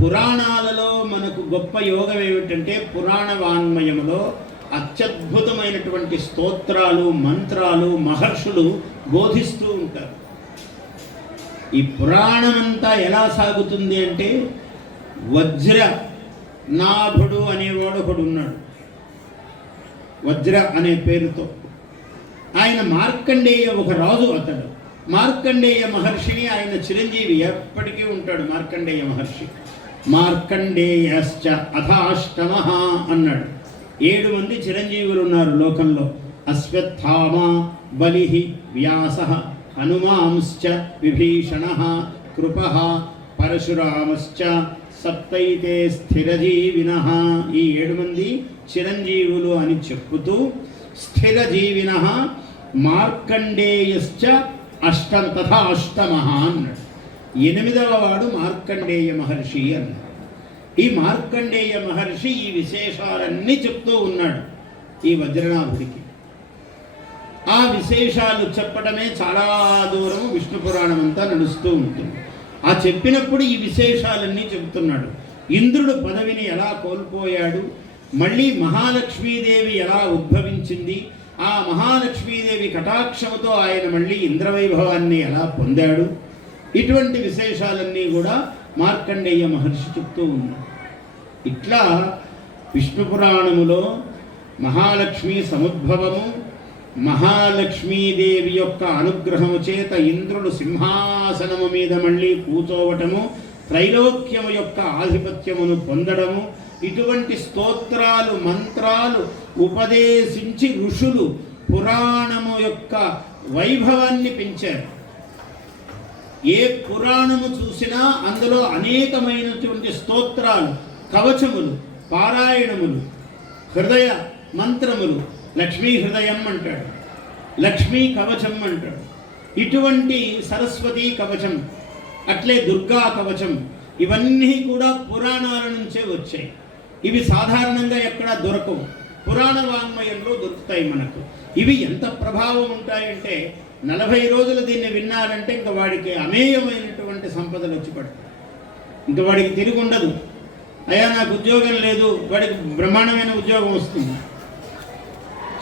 పురాణాలలో మనకు గొప్ప యోగం ఏమిటంటే పురాణ వాన్మయములో అత్యద్భుతమైనటువంటి స్తోత్రాలు మంత్రాలు మహర్షులు బోధిస్తూ ఉంటారు. ఈ పురాణమంతా ఎలా సాగుతుంది అంటే వజ్ర నాభుడు అనేవాడు ఒకడు ఉన్నాడు, వజ్ర అనే పేరుతో. ఆయన మార్కండేయ ఒక రాజు. అతడు మార్కండేయ మహర్షిని ఆయన చిరంజీవి ఎప్పటికీ ఉంటాడు. మార్కండేయ మహర్షి మార్కండేయశ్చ అథాష్టమ అన్నాడు. 7 మంది చిరంజీవులు ఉన్నారు లోకంలో. అశ్వత్థామ, బలి, వ్యాస, హనుమాంశ్చ, విభీషణ, కృప, పరశురామశ్చ, సప్తైతే స్థిరజీవిన. ఈ 7 మంది చిరంజీవులు అని చెప్పుతూ స్థిరజీవిన మార్కండేయశ్చ తథా అష్టమ అన్నాడు. 8వ వాడు మార్కండేయ మహర్షి అన్నాడు. ఈ మార్కండేయ మహర్షి ఈ విశేషాలన్నీ చెప్తూ ఉన్నాడు ఈ వజ్రనాభుడికి. ఆ విశేషాలు చెప్పడమే చాలా దూరం విష్ణు పురాణం అంతా నడుస్తూ ఉంటుంది. ఆ చెప్పినప్పుడు ఈ విశేషాలన్నీ చెబుతున్నాడు. ఇంద్రుడు పదవిని ఎలా కోల్పోయాడు, మళ్ళీ మహాలక్ష్మీదేవి ఎలా ఉద్భవించింది, ఆ మహాలక్ష్మీదేవి కటాక్షముతో ఆయన మళ్ళీ ఇంద్రవైభవాన్ని ఎలా పొందాడు, ఇటువంటి విశేషాలన్నీ కూడా మార్కండేయ మహర్షి చెప్తూ ఉన్నాడు. ఇట్లా విష్ణు పురాణములో మహాలక్ష్మి సముద్భవము, మహాలక్ష్మీదేవి యొక్క అనుగ్రహము చేత ఇంద్రుడు సింహాసనము మీద మళ్ళీ కూర్చోవటము, త్రైలోక్యము యొక్క ఆధిపత్యమును పొందడము, ఇటువంటి స్తోత్రాలు మంత్రాలు ఉపదేశించి ఋషులు పురాణము యొక్క వైభవాన్ని పెంచారు. ఏ పురాణము చూసినా అందులో అనేకమైనటువంటి స్తోత్రాలు, కవచములు, పారాయణములు, హృదయ మంత్రములు, లక్ష్మీ హృదయం అంటాడు, లక్ష్మీ కవచం అంటాడు. ఇటువంటి సరస్వతీ కవచం, అట్లే దుర్గా కవచం, ఇవన్నీ కూడా పురాణాల నుంచే వచ్చాయి. ఇవి సాధారణంగా ఎక్కడా దొరకవు, పురాణ వాంగ్మయంలో దొరుకుతాయి మనకు. ఇవి ఎంత ప్రభావం ఉంటాయంటే 40 రోజులు దీన్ని విన్నారంటే ఇంకా వాడికి అమేయమైనటువంటి సంపదలు వచ్చి పడతాయి. ఇంకా వాడికి తిరిగి ఉండదు. అయ్యా నాకు ఉద్యోగం లేదు, వాడికి బ్రహ్మాండమైన ఉద్యోగం వస్తుంది.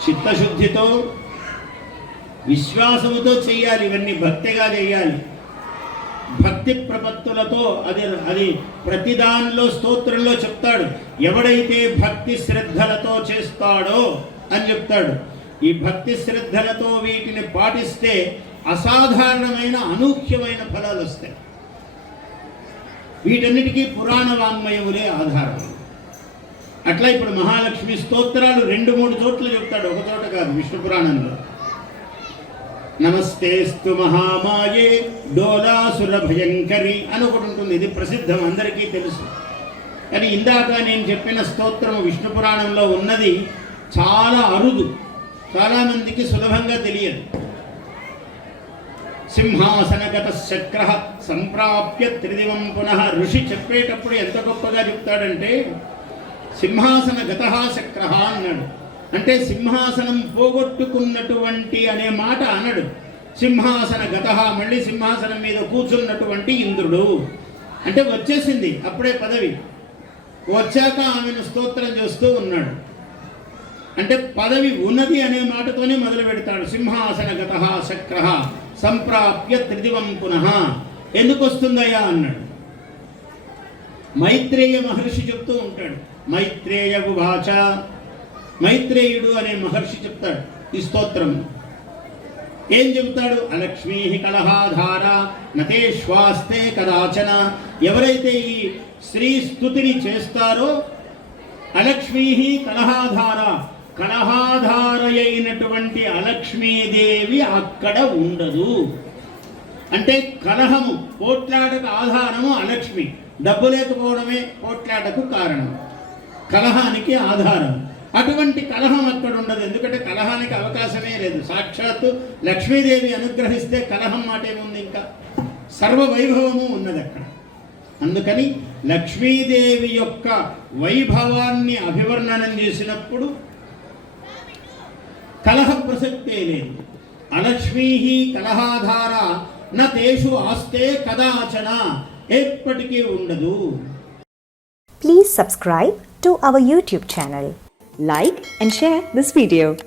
చిత్తశుద్ధితో విశ్వాసముతో చేయాలి, ఇవన్నీ భక్తిగా చేయాలి. భక్తి ప్రపత్తులతో అది ప్రతి దానిలో స్తోత్రంలో చెప్తాడు. ఎవడైతే భక్తి శ్రద్ధలతో చేస్తాడో అని చెప్తాడు. ఈ భక్తి శ్రద్ధలతో వీటిని పాటిస్తే అసాధారణమైన అనూహ్యమైన ఫలాలు వస్తాయి. వీటన్నిటికీ పురాణ వాంగ్మయములే ఆధారం. అట్లా ఇప్పుడు మహాలక్ష్మి స్తోత్రాలు 2-3 చోట్ల చెప్తాడు, ఒక చోట కాదు విష్ణు పురాణంలో. నమస్తేస్తు మహామాయే డోలాసుర భయంకరి అని ఒకటి ఉంటుంది. ఇది ప్రసిద్ధం, అందరికీ తెలుసు. కానీ ఇందాక నేను చెప్పిన స్తోత్రము విష్ణు పురాణంలో ఉన్నది చాలా అరుదు, చాలామందికి సులభంగా తెలియదు. సింహాసనగత శక్ర సంప్రాప్య త్రిదివం పునః. ఋషి చెప్పేటప్పుడు ఎంత గొప్పగా చెప్తాడంటే సింహాసనగత శక్ర అన్నాడు. అంటే సింహాసనం పోగొట్టుకున్నటువంటి అనే మాట అనడు. సింహాసన గత, మళ్ళీ సింహాసనం మీద కూర్చున్నటువంటి ఇంద్రుడు అంటే వచ్చేసింది అప్పుడే పదవి. వచ్చాక ఆమెను స్తోత్రం చేస్తూ ఉన్నాడు. అంటే పదవి ఉన్నది అనే మాటతోనే మొదలు పెడతాడు. సింహాసన గత శక్ర సంప్రాప్య త్రిదివం పునః. ఎందుకు వస్తుందయ్యా అన్నాడు. మైత్రేయ మహర్షి చెప్తూ ఉంటాడు. మైత్రేయ ఉవాచ, మైత్రేయుడు అనే మహర్షి చెప్తాడు ఈ స్తోత్రం. ఏం చెబుతాడు? అలక్ష్మీ కలహాధార నతే శ్వాస్తే కదాచన. ఎవరైతే ఈ శ్రీ స్తుతిని చేస్తారో అలక్ష్మీ కలహాధార, కలహాధార అయినటువంటి అలక్ష్మీదేవి అక్కడ ఉండదు. అంటే కలహము, పోట్లాటకు ఆధారము అలక్ష్మి. డబ్బు లేకపోవడమే పోట్లాటకు కారణం, కలహానికి ఆధారం. అటువంటి కలహం అక్కడ ఉండదు, ఎందుకంటే కలహానికి అవకాశమే లేదు. సాక్షాత్తు లక్ష్మీదేవి అనుగ్రహిస్తే కలహం మాట ఏముంది? ఇంకా సర్వ వైభవము ఉన్నది అక్కడ. అందుకని లక్ష్మీదేవి యొక్క వైభవాన్ని అభివర్ణనం చేసినప్పుడు కలహ ప్రసక్తే లేదు. అలక్ష్మీ కలహాధార న తేషు ఆస్తే కదాచన, ఎప్పటికీ ఉండదు. Please subscribe to our YouTube channel. Like and share this video.